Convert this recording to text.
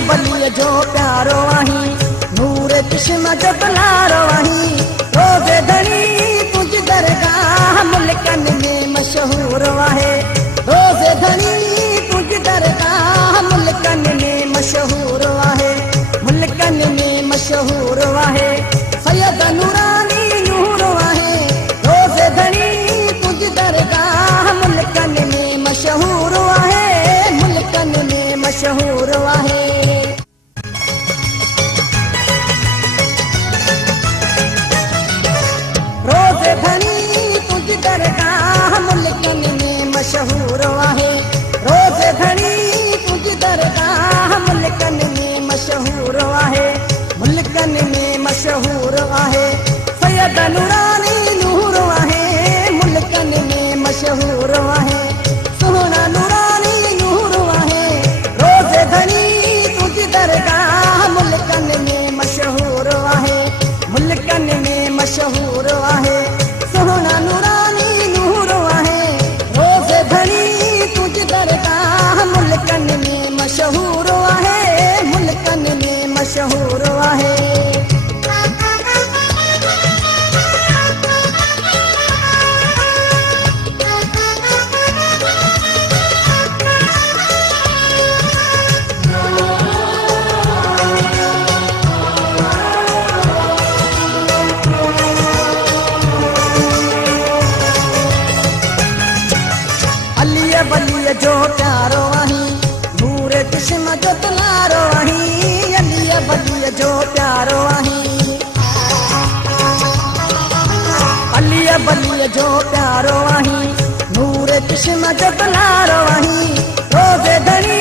बलीअ जो प्यारो आहीं, नूर चश्म जो दुलारो आहीं। रोज़े धणी तुंहिंजी दरगाह मुल्कन में मशहूर आहे। रोज़े धणी तुंहिंजी दरगाह मुल्कन में मशहूर आहे, मुल्कन में मशहूर आहे। सैयद नूरानी नूर आहे। रोज़े धणी तुंहिंजी दरगाह मुल्कन में मशहूर आहे, मुल्कन में मशहूर आहे। रोज़े धणी तुंहिंजी दरगाह मुल्कन में मशहूर आहे। रोज़े धणी तुंहिंजी दरगाह मुल्कन में मशहूर आहे, मुल्कन में मशहूर आहे। सैयद नूरानी नूर आहे, मुल्कन में मशहूर आहे। सुहिणा नूरानी नूर आहे। रोज़े धणी तुंहिंजी दरगाह मुल्कन में मशहूर आहे, मुल्कन में मशहूर आहे। सुहिणा नूरानी नूर आहे। रोज़े धणी तुंहिंजी दरगाह मुल्कन में मशहूर आहे, मुल्कन में मशहूर आहे। बलीअ जो प्यारो आहीं, नूर चश्म जो दुलारो आहीं। अलीअ बलीअ जो प्यारो आहीं, अलीअ बलीअ जो प्यारो आहीं, नूर चश्म जो दुलारो आहीं। रोज़े धणी